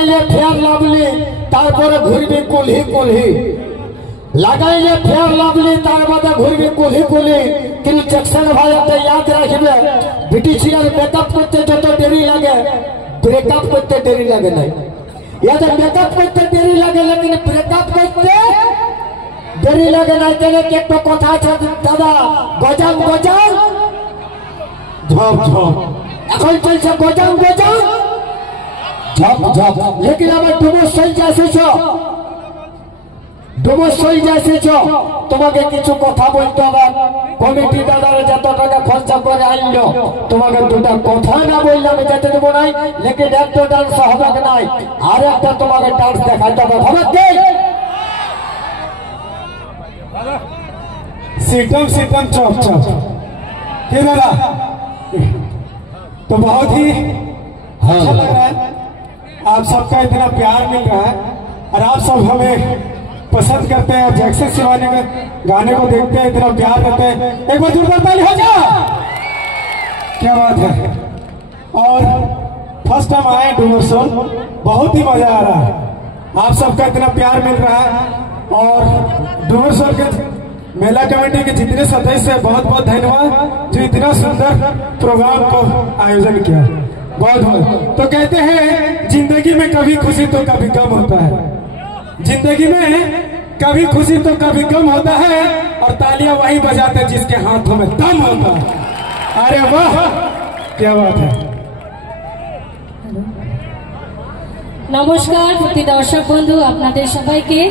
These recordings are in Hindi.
লাগাইলে ফেয়ার লাভলি তারপরে ঘুরবি কুলহি কুলহি লাগাইলে ফেয়ার লাভলি তার বাদে ঘুরবি কুলহি কুলহি কিন্তু জ্যাকসন ভাই একটা ইয়াদ রাখবে ব্রিটিশিয়ার মেকআপ করতে যত দেরি লাগে ব্রেকআপ করতে দেরি লাগে না ইয়াতে মেকআপ করতে দেরি লাগে লেকিন ব্রেকআপ করতে দেরি লাগে না তেলে কি একটা কথা আছে দাদা গজাম গজাম ঝপ ঝপ এখন চলছে গজাম গজাম ঝপ ঝপ লেকিন আমার ডুমসই যাইছেছ ডুমসই যাইছেছ তোমাকে কিছু কথা বলতে হবে কমিটি দাদারা যত টাকা খরচা করে আনলো তোমাকে দুটা কথা না বললে আমি যেতে দেবো নাই লেকিন একটা ডান্স হবে নাই আর একটা তোমাকে ডান্স দেখাতে হবে হবে सीटम सीटम चौक चौक क्या दादा तो बहुत ही अच्छा लग रहा है आप सबका इतना प्यार मिल रहा है और आप सब हमें पसंद करते हैं जैक्सन शिवानी के गाने को देखते हैं इतना प्यार देते हैं एक बार जोरदार ताली हो जाए क्या बात है और फर्स्ट टाइम आए डूमरसोल बहुत ही मजा आ रहा है आप सबका इतना प्यार मिल रहा है और डूमरसोल के मेला कमेटी के जितने सदस्य हैं बहुत बहुत धन्यवाद जो इतना सुंदर प्रोग्राम को आयोजन किया बहुत बहुत तो कहते हैं जिंदगी में कभी खुशी तो कभी कम होता है जिंदगी में कभी खुशी तो कभी कम होता है और तालियां वही बजाते हैं जिसके हाथों में दम होता है अरे वाह क्या बात है नमस्कार प्रति दर्शक बंधु आपनादेर सबाइके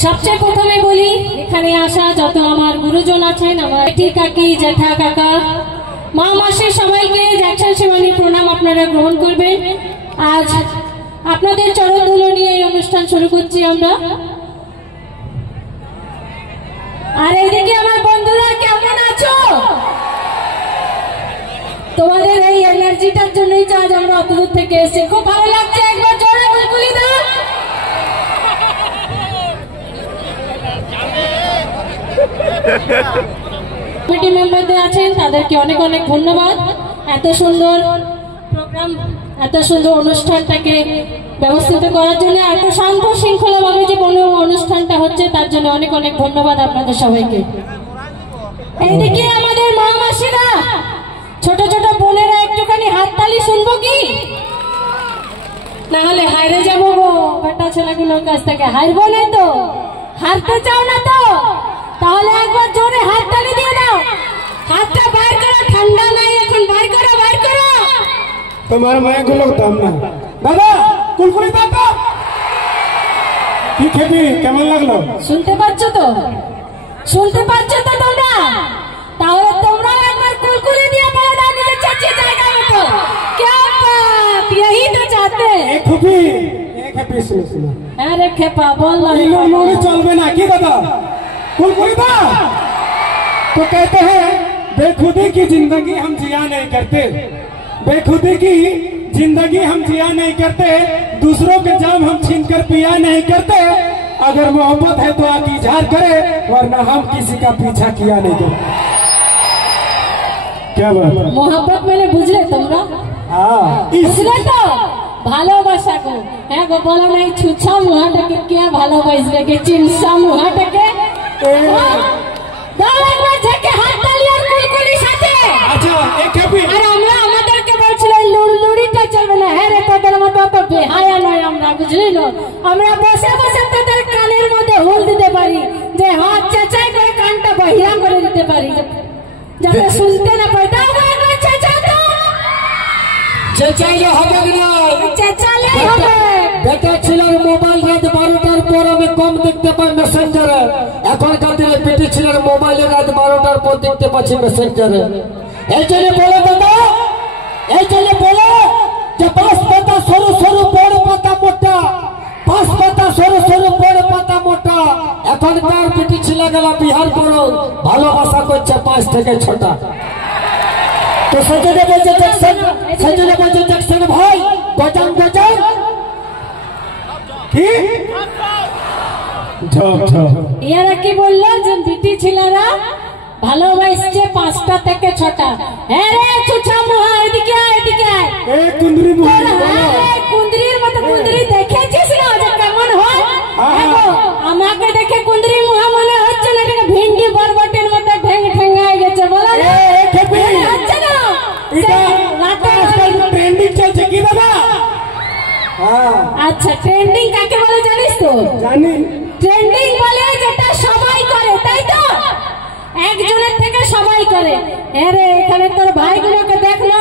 सबसे प्रथमे बोली एखाने आसा जत आमार गुरुजन आछेन आमार बेटी काकी जेठा काका मा मासी सबाइके जैक्सन शिवानी प्रणाम आपनारा ग्रहण करबेन। आज आपनादेर चरण धुलो निये এই অনুষ্ঠান শুরু করছি আমরা। আর এইদিকে আমার বন্ধুরা কেমন আছো? তোমাদের এই এনার্জিটার জন্যই তো আজ আমরা অত দূর থেকে এসেছি, খুব ভালো লাগছে। একবার জোরে কুলকুলি দাও। কমিটি মেম্বারদের আছেন তাদেরকে অনেক অনেক ধন্যবাদ এত সুন্দর প্রোগ্রাম এত সুন্দর অনুষ্ঠানটাকে ব্যবস্থিত করার জন্য, এত শান্ত শৃঙ্খলাভাবে যে কোনো অনুষ্ঠানটা হচ্ছে তার জন্য অনেক অনেক ধন্যবাদ আপনাদের সবাইকে। এইদিকে আমাদের মা মাসিরা ছোট ছোট বোনেরা একটুখানি হাততালি শুনবো কি? না হলে হাইরে যাবো গো বেটা ছেলেগুলোর কাছ থেকে। হারবো না তো? হারতে চাও না তো? তাহলে একবার জোরে হাততালি দিয়ে দাও। হাতটা বাইর করো, ঠান্ডা নাই এখন, বাইর করো বাইর করো। তোমার মায়াগুলো দাম না দাদা কুলকুলি দাদা কি খেবি কেমন লাগলো? শুনতে পাচ্ছ তো? শুনতে পাচ্ছ তো তোমরা? তাহলে তোমরাও একবার কুলকুলি দিয়ে বলে দাও নিজের চাচির জায়গা মতো। क्या बात, यही तो चाहते हैं। एक खुपी एक है पीस सुनो। अरे खेपा बोल ना, इन्होंने चलबे ना की दादा कुलकुली दा। तो कहते हैं बेखुदी की जिंदगी हम जिया नहीं करते, बेखुदी की जिंदगी हम जिया नहीं करते, दूसरों के जाम हम छीन कर पिया नहीं करते। अगर मोहब्बत है तो आके इजहार करे, वरना हम किसी का पीछा किया नहीं करते। क्या बात? मोहब्बत मैंने बुझले তোমরা? বুঝলে তো? ভালোবাসা গো। হ্যাঁ গো, বলো না এই ছুঁচা মুহাটাকে কে ভালোবাসবে, কে চিনসা মুহাটাকে? দাও একবার ঝেঁকে হাততালি আর কুলকুলির সাথে। আচ্ছা এক হ্যাপি। আর আমরা আমাদেরকে বলছিল লুড়িটা চলবে না। হ্যাঁ রে, তোদের মতো তো বেহায়া নয় আমরা, বুঝলি না? আমরা বসে বসে তোদের কানের মধ্যে হুল দিতে পারি, যে হাত চেঁচাই করে কানটা বহিরা করে দিতে পারি, যাতে শুনতে না পাই। দাও একবার চেঁচাও তো। চেঁচাইলে হবে না, চেঁচালে হবে। বেটা ছেলের মোবাইল রাত 12টার পর আমি কম দেখতে পাই মেসেঞ্জারে। এখনকার দিনে বেটি ছেলের মোবাইলে রাত 12টার পর দেখতে পাচ্ছি মেসেঞ্জারে। এই জন্য বলে দাদা, এই জন্য বলে যে 5 পাতা সরু সরু বড় পাতা মোটা, 5 পাতা সরু সরু বড় পাতা মোটা। এখনকার বেটি ছেলে গেলা বিহার করো ভালোবাসা করছে 5 থেকে 6টা। তো সেজন্য বলছে জ্যাকসন, সেজন্য বলছে জ্যাকসন ভাই গজান গজান কি ঝপ ঝপ। এরা কি বললো যে বিটি ছেলেরা ভালোবাসছে 5টা থেকে 6টা। হ্যাঁ রে ছুঁচা মুহা, এদিকে আয় এদিকে আয়। এ কুন্দরি মুহা, কুন্দরির মতো হ্যাঁ আচ্ছা, ট্রেন্ডিং কাকে বলে জানিস তো? জানি। ট্রেন্ডিং বলে যেটা সবাই করে, তাই তো? একজনের থেকে সবাই করে। আরে এখানে তোর ভাইগুলোকে দেখলো,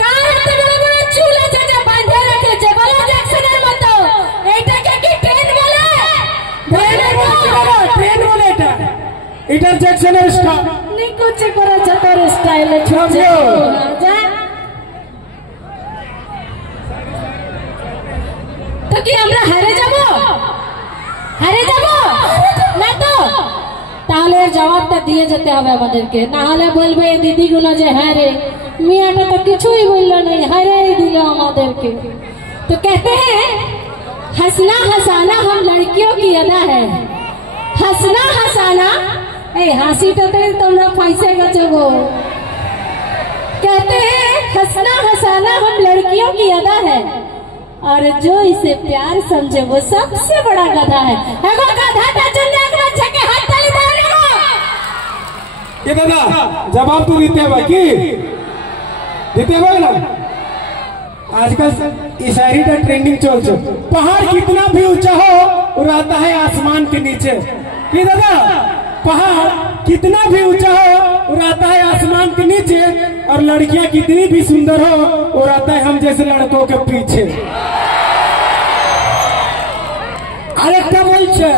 কার এত বড় বড় চুল আছে যে বাঁধে রেখেছে, বলো জ্যাকসনের মতো। এইটাকে কি ট্রেন্ড বলে? ট্রেন্ড বলে এটা, এটা জ্যাকসনের স্টাইল। নিকুচি করেছে তোর স্টাইলে ছুটছে যা। তো কি আমরা হারে যাব? হারে যাব না তো? তাহলে জবাবটা দিয়ে যেতে হবে আমাদেরকে, না হলে বলবে এই দিদিগুলো যে হ্যাঁ রে মিয়াটা তো কিছুই বললো না, হারাই দিল আমাদেরকে। তো कहते हैं हंसना हंसाना हम लड़कियों की अदा है, हंसना हंसाना। এই হাসিটাতে তোমরা ফাইসে গেছো গো। कहते हैं हंसना हंसाना हम लड़कियों की अदा है, और जो इसे प्यार समझे वो सबसे बड़ा गधा है। एगो गधाटा जन्ने एक बच्चे के हाथ ताली मारो। ये दादा जवाब तू देते हैं बाकी देते हैं ना। आजकल इशारी का ट्रेंडिंग चल चल। पहाड़ कितना भी ऊंचा हो उड़ाता है आसमान के नीचे। ये दादा पहाड़ कितना भी ऊंचा हो उड़ाता है आसमान के नीचे, और लड़कियां कितनी भी सुंदर हो उड़ाता है हम जैसे लड़कों के पीछे। আরেকটা বলছে,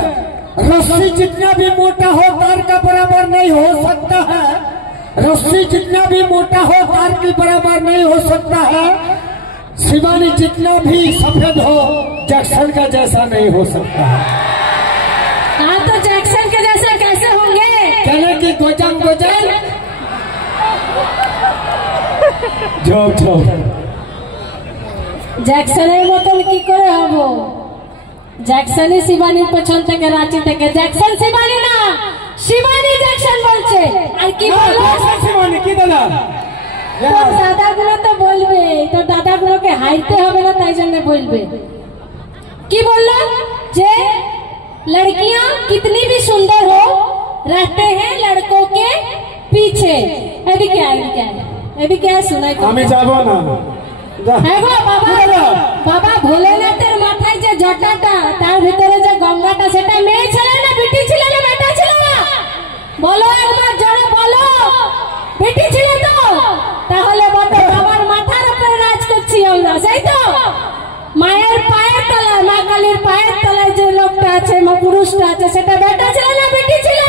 रस्सी जितना भी मोटा हो तार का बराबर नहीं हो सकता है, रस्सी जितना भी मोटा हो तार के बराबर नहीं हो सकता है, शिवानी जितना भी सफेद हो जैक्सन का जैसा नहीं हो सकता है। हाँ तो जैक्सन के जैसे कैसे होंगे? कहने की गोजन गोजन झोप झोप জ্যাকসনের মতন কি করে হব? জ্যাকসনই শিবানীর পেছন থেকে রাঁচি থেকে, জ্যাকসন শিবানী না, শিবানী জ্যাকসন বলছে। আর কি বলবো? शिवानी की दादा তোর দাদাগুলো তো বলবে, তোর দাদাগুলোকে হাইতে হবে না তাই জন্য বলবে। কি বললো যে लड़कियां कितनी भी सुंदर हो रहते हैं लड़कों के पीछे। এদিকে আয়, এদিকে আয়, এদিকে আয়, শোনাই তো। আমি যাব না। হ্যাঁ গো বাবা, বাবা ভোলেনাথের মাথায় যে জটাটা, তার ভিতরে যে গঙ্গাটা, সেটা মেয়ে ছিল না বেটি ছিল না বেটা ছিল না? বলো একবার জোরে বলো, বেটি ছিল তো? তাহলে বলো বাবার মাথার উপরে রাজ করছি আমরা, সেই তো? মায়ের পায়ের তলায়, মা কালীর পায়ের তলায় যে লোকটা আছে, মা পুরুষটা আছে, সেটা বেটা ছিল না বেটি ছিল?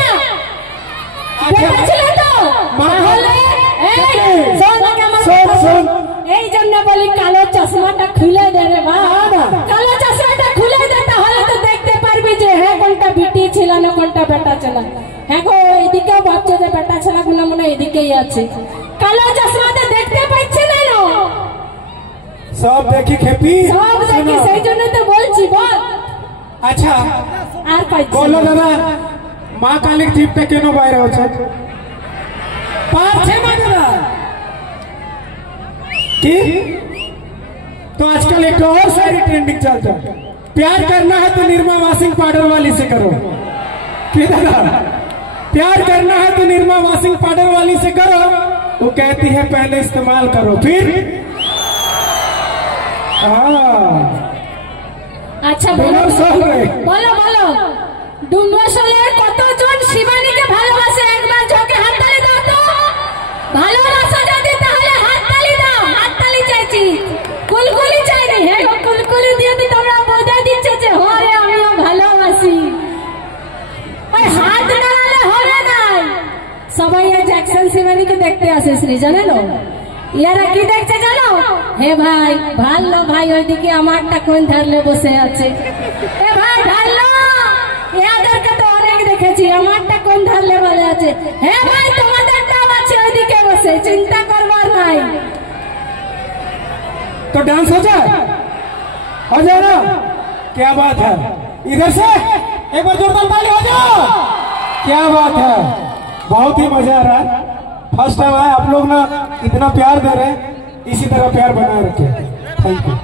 বেটা ছিল তো? তাহলে এই জন্য বলি কালো চশমাটা খুলে দে রে বাবা, কালো চশমাটা খুলে দে, তাহলে তো দেখতে পারবি যে হ্যাঁ কোনটা বেটি ছিল না কোনটা বেটা ছিল। হ্যাঁ গো এদিকে ভাবছো যে বেটা ছেলেগুলো মনে হয় এদিকেই আছে, কালো চশমাতে দেখতে পাচ্ছে না। सब देखी खेपी সব দেখি, সেই জন্য তো বলছি বল। अच्छा আর পাইছি बोलो दादा माँ काली ट्रिप पे केनो বাইরে হচ্ছে पार्थे ना दादा की? तो आजकल एक और सारी ट्रेंडिंग चलता है, प्यार करना है तो निरमा वॉशिंग पाउडर वाली से करो। की दादा प्यार करना है तो निरमा वॉशिंग पाउडर वाली से करो, वो कहती है पहले इस्तेमाल करो फिर। আচ্ছা বলো বলো বলো, ডুমরাসলের কতজন শিবানীকে ভালোবাসে? একবার ঝোঁকে হাততালি দাও তো। ভালোবাসা যদি তাহলে হাততালি দাও, হাততালি চাইছি, কুলকুলি চাই রে। হ্যাঁ গো কুলকুলি দিয়ে দি তোমরা বোঝাই দিচ্ছে যে হরে আমিও ভালোবাসি। ওই হাত নাড়ালে হবে নাই। সবাই এই জ্যাকসন শিবানীকে দেখতে আসে শ্রী, জানেন? ইয়ারা কি দেখছে জানো? হে ভাই ভালো ভাই, ওইদিকে আমারটা কোন ধারলে বসে আছে। হে ভাই ভালো, ইয়াদেরকে তো অনেক দেখেছি, আমারটা কোন ধারলে বলে আছে। হে ভাই তোমাদেরটাও আছে ওইদিকে বসে, চিন্তা করবার নাই। तो डांस हो जाए ना? क्या बात है, इधर से एक बार जोरदार ताली हो जाओ। क्या बात है, बहुत ही मजा आ रहा है। फर्स्ट टाइम आए आप लोग ना, इतना प्यार दे रहे हैं, इसी तरह प्यार बनाए रखे। Thank you.